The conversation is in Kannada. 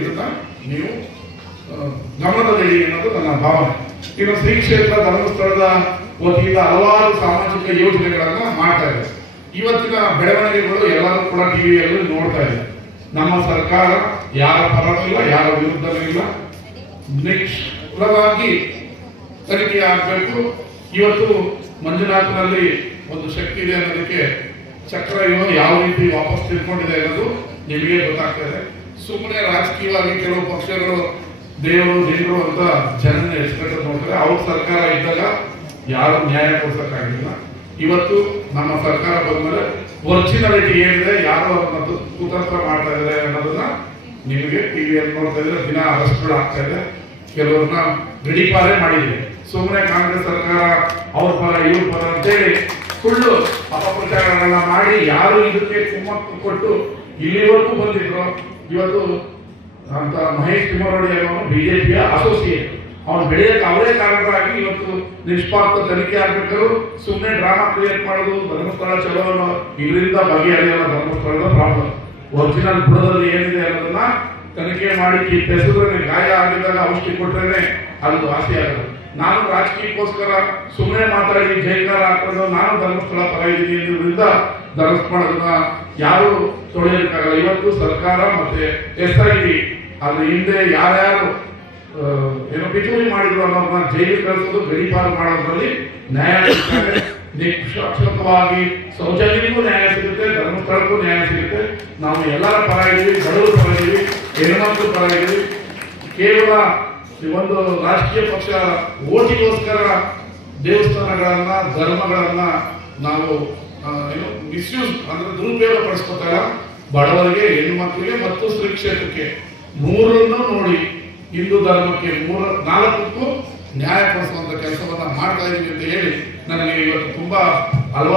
ಇದನ್ನ ನೀವು ಗಮನದಲ್ಲಿ ಅನ್ನೋದು ನನ್ನ ಭಾವನೆ. ಇನ್ನು ಶ್ರೀ ಕ್ಷೇತ್ರ ಧರ್ಮಸ್ಥಳದ ವತಿಯಿಂದ ಹಲವಾರು ಸಾಮಾಜಿಕ ಯೋಜನೆಗಳನ್ನ ಮಾಡ್ತಾ ಇದೆ. ಇವತ್ತಿನ ಬೆಳವಣಿಗೆಗಳು ಎಲ್ಲರೂ ಕೂಡ ಟಿವಿಯಲ್ಲಿ ನೋಡ್ತಾ ಇದೆ. ನಮ್ಮ ಸರ್ಕಾರ ಯಾರ ಪರವಿಲ್ಲ, ಯಾರ ವಿರುದ್ಧವೂ ಇಲ್ಲ, ನಿಷ್ಫಲವಾಗಿ ತನಿಖೆ ಆಗಬೇಕು. ಇವತ್ತು ಮಂಜುನಾಥನಲ್ಲಿ ಒಂದು ಶಕ್ತಿ ಇದೆ ಅನ್ನೋದಕ್ಕೆ ಚಕ್ರವ್ಯೂಹ ಯಾವ ರೀತಿ ವಾಪಸ್ ತಿಳ್ಕೊಂಡಿದೆ ಅನ್ನೋದು ನಿಮಗೆ ಗೊತ್ತಾಗ್ತಾ ಇದೆ. ಸುಮ್ಮನೆ ರಾಜಕೀಯವಾಗಿ ಕೆಲವು ಪಕ್ಷಗಳು ದೇವರು ಅಂತ ಜನನ ಎಸ್ಪೆಕ್ಟ್ ನೋಡ್ತಾರೆ. ಅವ್ರ ಸರ್ಕಾರ ಇದ್ದಾಗ ಯಾರು ನ್ಯಾಯ ಕೊಡ್ಸಕ್ಕಾಗಿಲ್ಲ. ಇವತ್ತು ನಮ್ಮ ಸರ್ಕಾರ ಬಂದ್ಮೇಲೆ ಒರಿಜಿನಾಲಿಟಿ ಏನಿದೆ, ಯಾರು ಮತ್ತು ಕುತಂತ್ರ ಮಾಡ್ತಾ ಇದ್ದಾರೆ ಅನ್ನೋದನ್ನ ನಿಮಗೆ ಟಿವಿಯಲ್ಲಿ ನೋಡ್ತಾ ಇದ್ರೆ. ದಿನ ಅರೆಸ್ಟ್ಗಳು ಆಗ್ತಾ ಇದೆ, ಕೆಲವ್ರನ್ನ ಗಡಿಪಾರೇ ಮಾಡಿದೆ. ಸುಮ್ಮನೆ ಕಾಂಗ್ರೆಸ್ ಸರ್ಕಾರ ಅವ್ರ ಪರ ಇವ್ರ ಪರ ಅಂತೇಳಿ ಸುಳ್ಳು ಅಪಪ್ರಚಾರಗಳನ್ನ ಮಾಡಿ ಯಾರು ಇದಕ್ಕೆ ಕುಮ್ಮಕ್ಕು ಕೊಟ್ಟು ಇಲ್ಲಿವರೆಗೂ ಬಂದಿದ್ರು. ಇವತ್ತು ಅಂತ ಮಹೇಶ್ ತಿಮ್ಮರೋಡಿ ಅನ್ನೋನು ಬಿಜೆಪಿಯ ಅಸೋಸಿಯೇಟ್, ಅವನು ಬೆಳೆಯಕ್ಕೆ ಅವರೇ ಕಾರಣರಾಗಿ ಇವತ್ತು ನಿಷ್ಪಾಕ್ಷ ತನಿಖೆ ಆಗ್ಬೇಕಾದ್ರು ಸುಮ್ಮನೆ ಡ್ರಾಮಾ ಕ್ರಿಯೇಟ್ ಮಾಡೋದು. ಧರ್ಮಸ್ಥಳ ಚಲೋ ಅನ್ನೋ ಇದರಿಂದ ಬಗೆಹರಿಯಲ್ಲ ಧರ್ಮಸ್ಥಳದ ಪ್ರಾಬ್ಲಮ್. ಒರಿಜಿನಲ್ ಬುಡದಲ್ಲಿ ಏನಿದೆ ಅನ್ನೋದನ್ನ ತನಿಖೆ ಮಾಡಿ ಕಿತ್ತೆಸಿದ್ರೆ ಗಾಯ ಆಗಿದ್ದಾಗ ಔಷಧಿ ಕೊಟ್ರೇನೆ ಅದು ವಾಸಿ ಆಗಲ್ಲ. ನಾನು ರಾಜಕೀಯಕ್ಕೋಸ್ಕರ ಸುಮ್ಮನೆ ಮಾತಾಡಿ ಜೈಕಾರ ಹಾಕೊಂಡು ನಾನು ಧರ್ಮಸ್ಥಳ ಪರ ಇದ್ದೀನಿ ಅನ್ನೋದ್ರಿಂದ ಧರ್ಮಸ್ಥಳದನ್ನ ಯಾರು ತೊಳೆಯೋಕ್ಕಾಗಲ್ಲ. ಇವತ್ತು ಸರ್ಕಾರ ಮತ್ತೆ SIT ಅದ್ರ ಹಿಂದೆ ಯಾರ್ಯಾರು ಏನೋ ಪಿತೂರಿ ಮಾಡಿದ್ರು ಅನ್ನೋದನ್ನ ಜೈಲಿಗೆ ಕಳಿಸೋದು, ಗಡಿಪಾರು ಮಾಡೋದ್ರಲ್ಲಿ ನ್ಯಾಯ ಸಿಗ್ತದೆ. ನಿಷ್ಪಕ್ಷಪಾತವಾಗಿ ಶೌಚಾಲಯಕ್ಕೂ ನ್ಯಾಯ ಸಿಗುತ್ತೆ, ಧರ್ಮಸ್ಥಳಕ್ಕೂ ನ್ಯಾಯ ಸಿಗುತ್ತೆ. ನಾವು ಎಲ್ಲರ ಪರ ಇದ್ದೀವಿ, ಬಡವರ ಪರ ಇದ್ದೀವಿ, ಹೆಣ್ಮಕ್ಳ ಪರ ಇದ್ದೀವಿ. ಕೇವಲ ಒಂದು ರಾಜಕೀಯ ಪಕ್ಷ ಓಟಿಗೋಸ್ಕರ ದೇವಸ್ಥಾನಗಳನ್ನ ಧರ್ಮಗಳನ್ನ ನಾವು ಏನು ಮಿಸ್ಯೂಸ್ ಅಂದ್ರೆ ದುರುಪಯೋಗ ಪಡಿಸ್ಕೊತಾರ. ಬಡವರಿಗೆ, ಹೆಣ್ಮಕ್ಳಿಗೆ ಮತ್ತು ಶ್ರೀ ಕ್ಷೇತ್ರಕ್ಕೆ ಮೂರನ್ನು ನೋಡಿ ಹಿಂದೂ ಧರ್ಮಕ್ಕೆ 4ಕ್ಕೂ ನ್ಯಾಯ ಕೊಡಿಸುವಂತ ಕೆಲಸವನ್ನ ಮಾಡ್ತಾ ಇದೀವಿ ಅಂತ ಹೇಳಿ ನನಗೆ ಇವತ್ತು ತುಂಬಾ